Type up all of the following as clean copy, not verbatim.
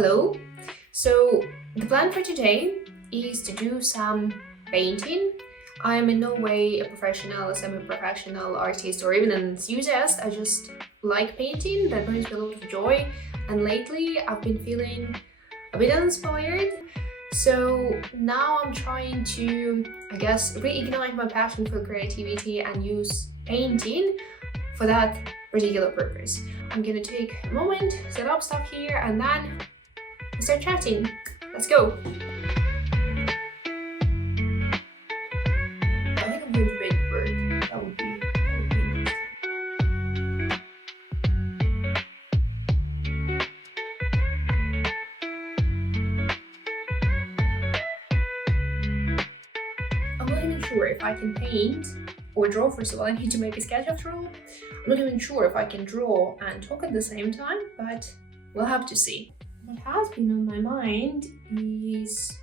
Hello. So the plan for today is to do some painting. I am in no way a professional, a semi-professional artist or even an enthusiast. I just like painting. That brings me a lot of joy. And lately I've been feeling a bit uninspired. So now I'm trying to, reignite my passion for creativity and use painting for that particular purpose. I'm gonna take a moment, set up stuff here, and then start chatting. Let's go. I think I'm going to make a bird. That would be interesting. I'm not even sure if I can paint or draw. First of all, I need to make a sketch after all. I'm not even sure if I can draw and talk at the same time, but we'll have to see. What has been on my mind is,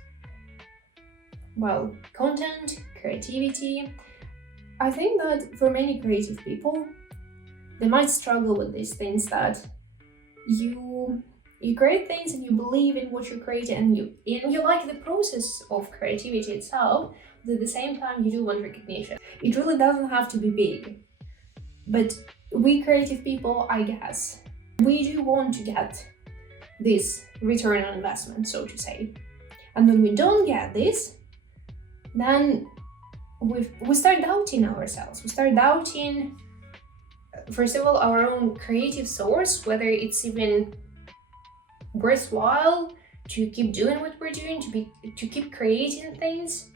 content, creativity. I think that for many creative people, they might struggle with these things that you create things and you believe in what you create and you like the process of creativity itself, but at the same time you do want recognition. It really doesn't have to be big, but we creative people, I guess, we do want to get this return on investment, so to say. And when we don't get this, then we start doubting ourselves. We start doubting, first of all, our own creative source, whether it's even worthwhile to keep doing what we're doing, to keep creating things.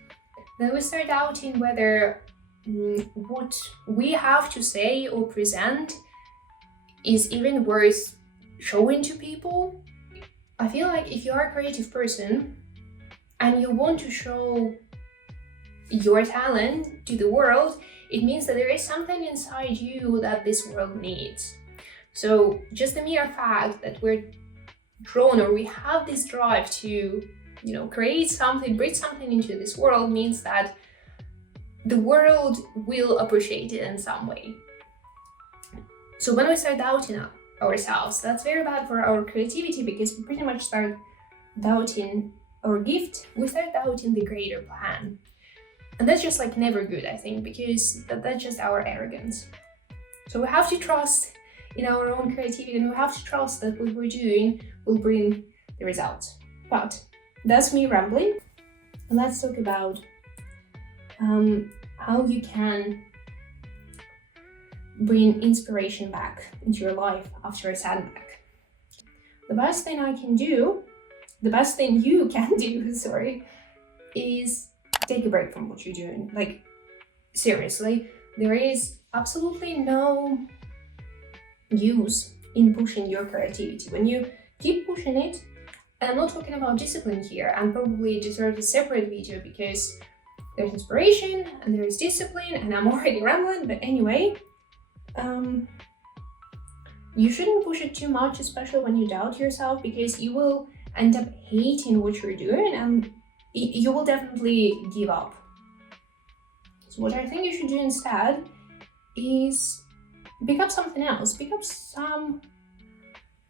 Then we start doubting whether what we have to say or present is even worth showing to people. I feel like if you are a creative person and you want to show your talent to the world, it means that there is something inside you that this world needs. So just the mere fact that we're drawn or we have this drive to, create something, bring something into this world means that the world will appreciate it in some way. So when we start doubting ourselves, that's very bad for our creativity, because we pretty much start doubting our gift. We start doubting the greater plan, and that's just never good, I think, because that's just our arrogance. So we have to trust in our own creativity, and we have to trust that what we're doing will bring the results. But that's me rambling. Let's talk about how you can bring inspiration back into your life after a setback. The best thing you can do, is take a break from what you're doing. Seriously, there is absolutely no use in pushing your creativity. When you keep pushing it, and I'm not talking about discipline here, and probably deserve a separate video because there's inspiration and there is discipline, and I'm already rambling, but anyway, you shouldn't push it too much, especially when you doubt yourself, because you will end up hating what you're doing and you will definitely give up. So what I think you should do instead is pick up something else. Pick up some,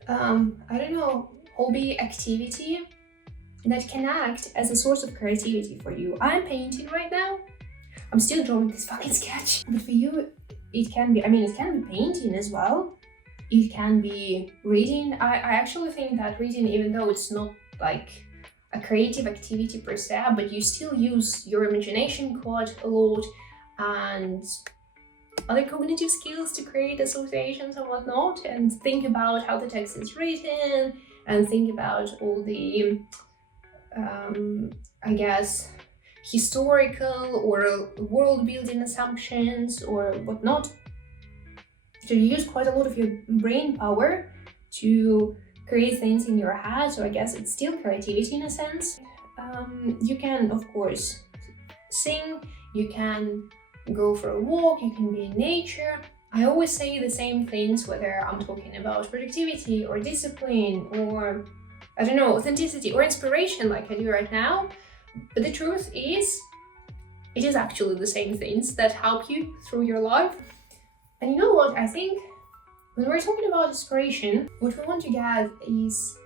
hobby activity that can act as a source of creativity for you. I'm painting right now. I'm still drawing this fucking sketch. But for you, it can be painting as well. It can be reading. I actually think that reading, even though it's not a creative activity per se, but you still use your imagination quite a lot and other cognitive skills to create associations and whatnot, and think about how the text is written, and think about all the, historical or world building assumptions or whatnot. So you use quite a lot of your brain power to create things in your head, so I guess it's still creativity in a sense. You can, of course, sing, you can go for a walk, you can be in nature. I always say the same things, whether I'm talking about productivity or discipline or, authenticity or inspiration like I do right now. But the truth is, it is actually the same things that help you through your life. And you know what? I think when we're talking about inspiration, what we want to get is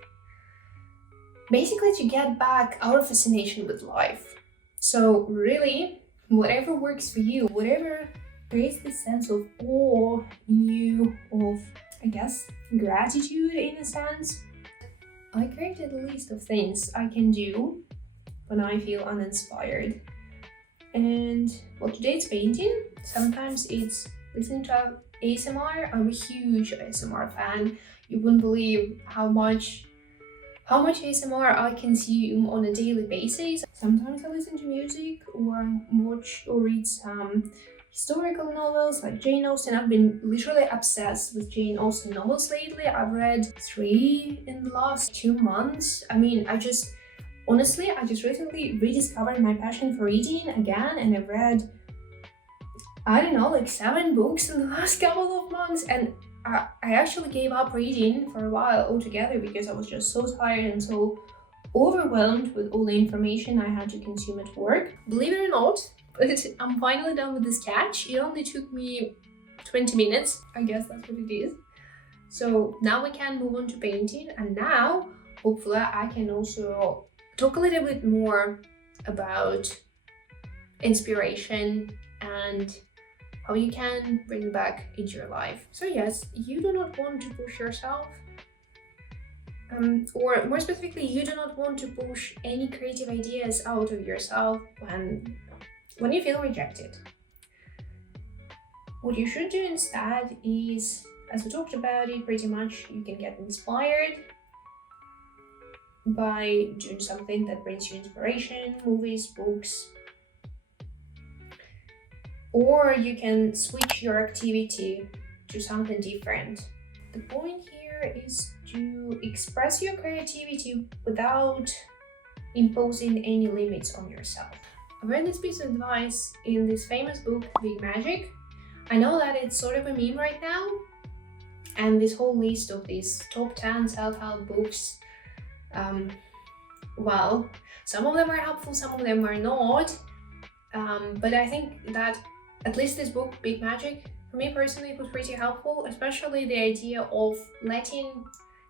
basically to get back our fascination with life. So really, whatever works for you, whatever creates this sense of awe in you, of, I guess, gratitude in a sense. I created a list of things I can do when I feel uninspired. And well, today it's painting. Sometimes it's listening to ASMR. I'm a huge ASMR fan. You wouldn't believe how much ASMR I consume on a daily basis. Sometimes I listen to music or watch or read some historical novels like Jane Austen. I've been literally obsessed with Jane Austen novels lately. I've read 3 in the last 2 months. Honestly, I just recently rediscovered my passion for reading again, and I've read, I don't know, like 7 books in the last couple of months. And I actually gave up reading for a while altogether because I was just so tired and so overwhelmed with all the information I had to consume at work. Believe it or not, but I'm finally done with this sketch. It only took me 20 minutes. I guess that's what it is. So now we can move on to painting, and now hopefully I can also talk a little bit more about inspiration and how you can bring it back into your life. So yes, you do not want to push yourself, or more specifically, you do not want to push any creative ideas out of yourself when you feel rejected. What you should do instead is, as we talked about it pretty much, you can get inspired by doing something that brings you inspiration, movies, books, or you can switch your activity to something different. The point here is to express your creativity without imposing any limits on yourself. I read this piece of advice in this famous book, Big Magic. I know that it's sort of a meme right now, and this whole list of these top 10 self-help books, well, some of them are helpful, some of them are not, but I think that at least this book, Big Magic, for me personally, it was pretty helpful, especially the idea of letting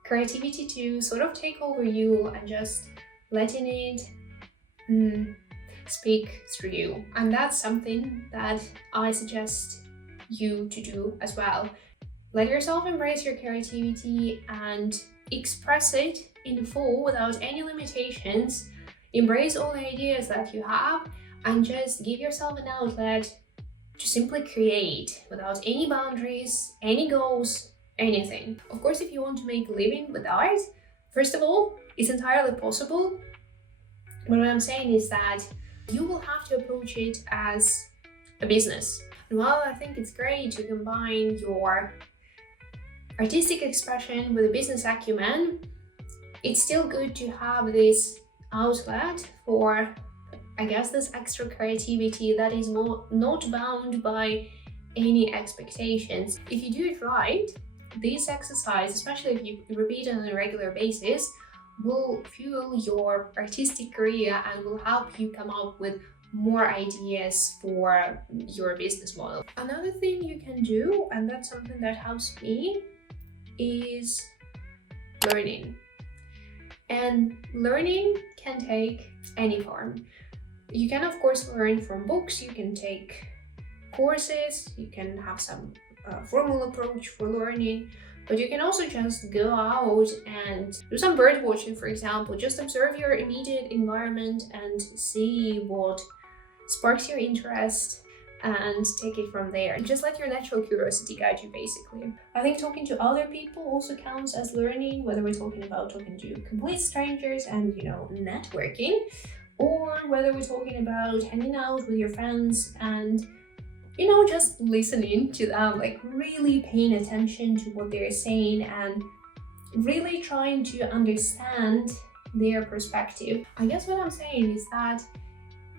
creativity to sort of take over you and just letting it speak through you. And that's something that I suggest you to do as well. Let yourself embrace your creativity and express it in full without any limitations. Embrace all the ideas that you have and just give yourself an outlet to simply create without any boundaries, any goals, anything. Of course, if you want to make a living with art, first of all, it's entirely possible. But what I'm saying is that you will have to approach it as a business. And while I think it's great to combine your artistic expression with a business acumen, it's still good to have this outlet for, I guess, this extra creativity that is not bound by any expectations. If you do it right, this exercise, especially if you repeat it on a regular basis, will fuel your artistic career and will help you come up with more ideas for your business model. Another thing you can do, and that's something that helps me, is learning. And learning can take any form. You can, of course, learn from books, you can take courses, you can have some formal approach for learning, but you can also just go out and do some bird watching, for example. Just observe your immediate environment and see what sparks your interest and take it from there. Just let your natural curiosity guide you, basically. I think talking to other people also counts as learning, whether we're talking to complete strangers and, networking, or whether we're talking about hanging out with your friends and, just listening to them, like really paying attention to what they're saying and really trying to understand their perspective. I guess what I'm saying is that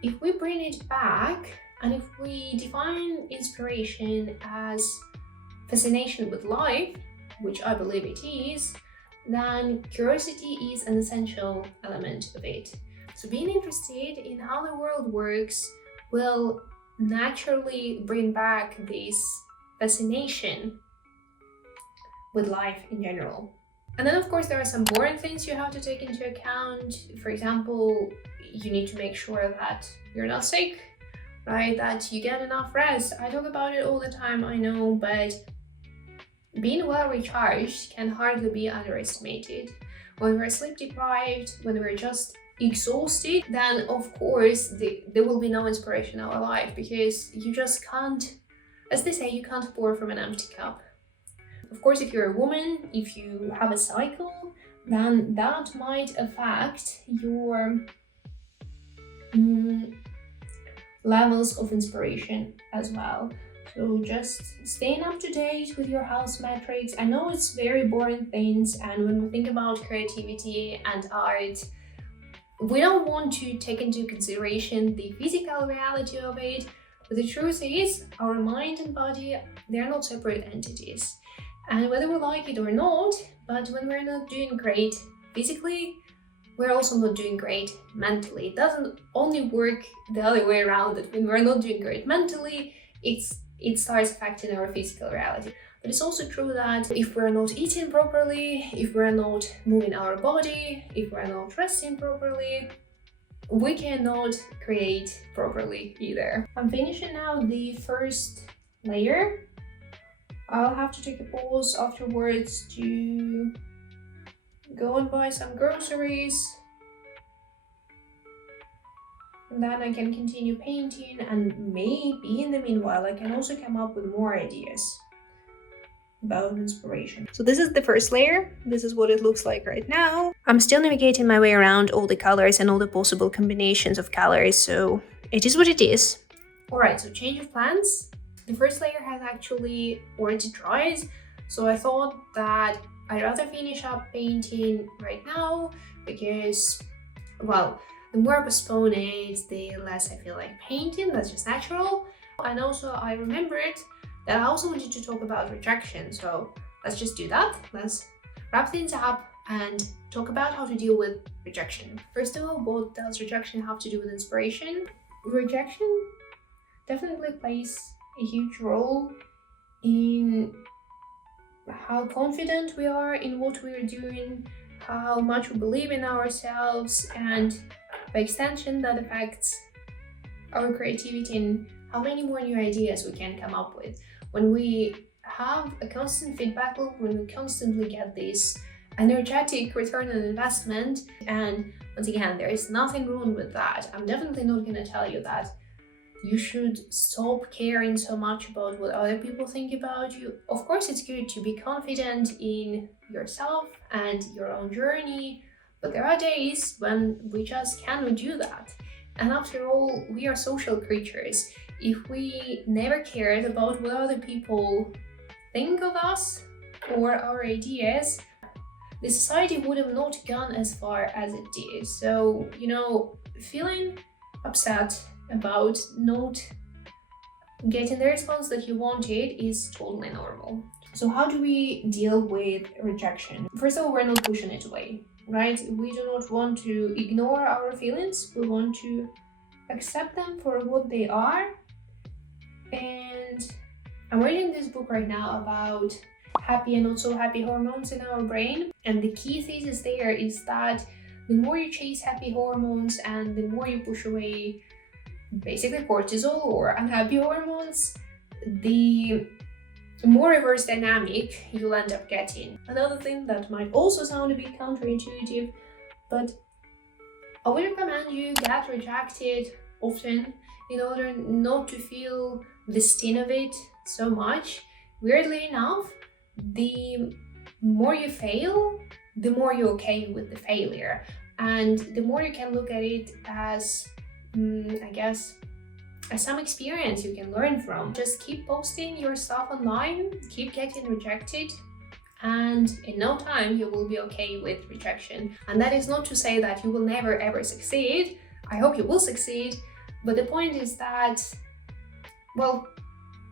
if we bring it back and if we define inspiration as fascination with life, which I believe it is, then curiosity is an essential element of it. So being interested in how the world works will naturally bring back this fascination with life in general. And then of course there are some boring things you have to take into account. For example, you need to make sure that you're not sick, right? That you get enough rest. I talk about it all the time, I know, but being well recharged can hardly be underestimated. When we're sleep deprived, when we're just exhausted, then of course there will be no inspiration in our life, because you just can't, as they say, you can't pour from an empty cup. Of course, if you're a woman, if you have a cycle, then that might affect your levels of inspiration as well. So just staying up to date with your health metrics. I know it's very boring things, and when we think about creativity and art, we don't want to take into consideration the physical reality of it, but the truth is our mind and body, they're not separate entities. And whether we like it or not, but when we're not doing great physically, we're also not doing great mentally. It doesn't only work the other way around, that when we're not doing great mentally, it starts affecting our physical reality. But it's also true that if we're not eating properly, if we're not moving our body, if we're not resting properly, we cannot create properly either. I'm finishing now the first layer. I'll have to take a pause afterwards to go and buy some groceries. And then I can continue painting, and maybe in the meanwhile I can also come up with more ideas about inspiration. So this is the first layer. This is what it looks like right now. I'm still navigating my way around all the colors and all the possible combinations of colors, so it is what it is. Alright, so change of plans. The first layer has actually already dried, so I thought that I'd rather finish up painting right now, because, well, the more I postpone it, the less I feel like painting. That's just natural. And also I remembered that I also wanted to talk about rejection, so let's just do that. Let's wrap things up and talk about how to deal with rejection. First of all, what does rejection have to do with inspiration? Rejection definitely plays a huge role in how confident we are in what we're doing, how much we believe in ourselves, and by extension that affects our creativity and how many more new ideas we can come up with. When we have a constant feedback loop, when we constantly get this energetic return on investment, and once again, there is nothing wrong with that. I'm definitely not going to tell you that you should stop caring so much about what other people think about you. Of course, it's good to be confident in yourself and your own journey, but there are days when we just cannot do that. And after all, we are social creatures. If we never cared about what other people think of us or our ideas, the society would have not gone as far as it did. So, feeling upset about not getting the response that you wanted is totally normal. So how do we deal with rejection? First of all, we're not pushing it away, right? We do not want to ignore our feelings. We want to accept them for what they are. And I'm reading this book right now about happy and not so happy hormones in our brain. And the key thesis there is that the more you chase happy hormones and the more you push away basically cortisol or unhappy hormones, the more reverse dynamic you'll end up getting. Another thing that might also sound a bit counterintuitive, but I would recommend you get rejected often in order not to feel the sting of it so much. Weirdly enough, the more you fail, the more you're okay with the failure, and the more you can look at it as as some experience you can learn from. Just keep posting your stuff online, keep getting rejected, and in no time you will be okay with rejection. And that is not to say that you will never ever succeed. I hope you will succeed, but the point is that, well,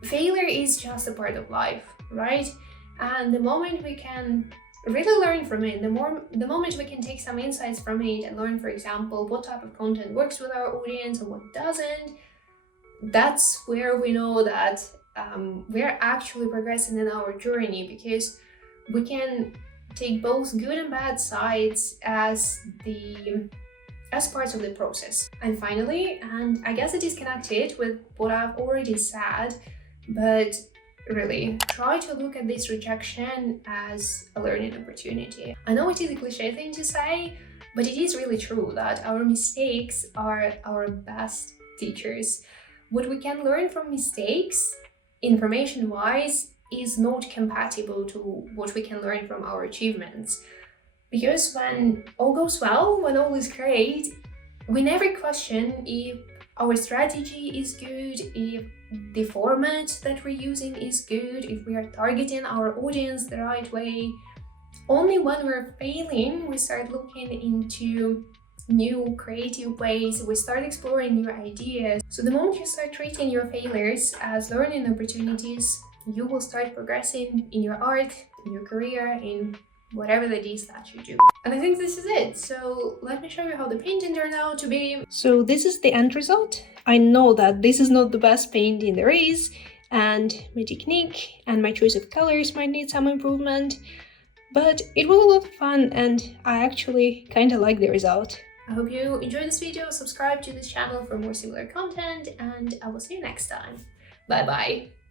failure is just a part of life, right? And the moment we can really learn from it, the moment we can take some insights from it and learn, for example, what type of content works with our audience and what doesn't, that's where we know that we're actually progressing in our journey, because we can take both good and bad sides as parts of the process. And finally, and I guess it is connected with what I've already said, but really try to look at this rejection as a learning opportunity. I know it is a cliche thing to say, but it is really true that our mistakes are our best teachers. What we can learn from mistakes, information-wise, is not compatible to what we can learn from our achievements. Because when all goes well, when all is great, we never question if our strategy is good, if the format that we're using is good, if we are targeting our audience the right way. Only when we're failing, we start looking into new creative ways, we start exploring new ideas. So the moment you start treating your failures as learning opportunities, you will start progressing in your art, in your career, in whatever it is that you do. And I think this is it. So let me show you how the painting turned out to be. So this is the end result. I know that this is not the best painting there is, and my technique and my choice of colors might need some improvement, but it was a lot of fun and I actually kind of like the result. I hope you enjoyed this video, subscribe to this channel for more similar content, and I will see you next time. Bye bye!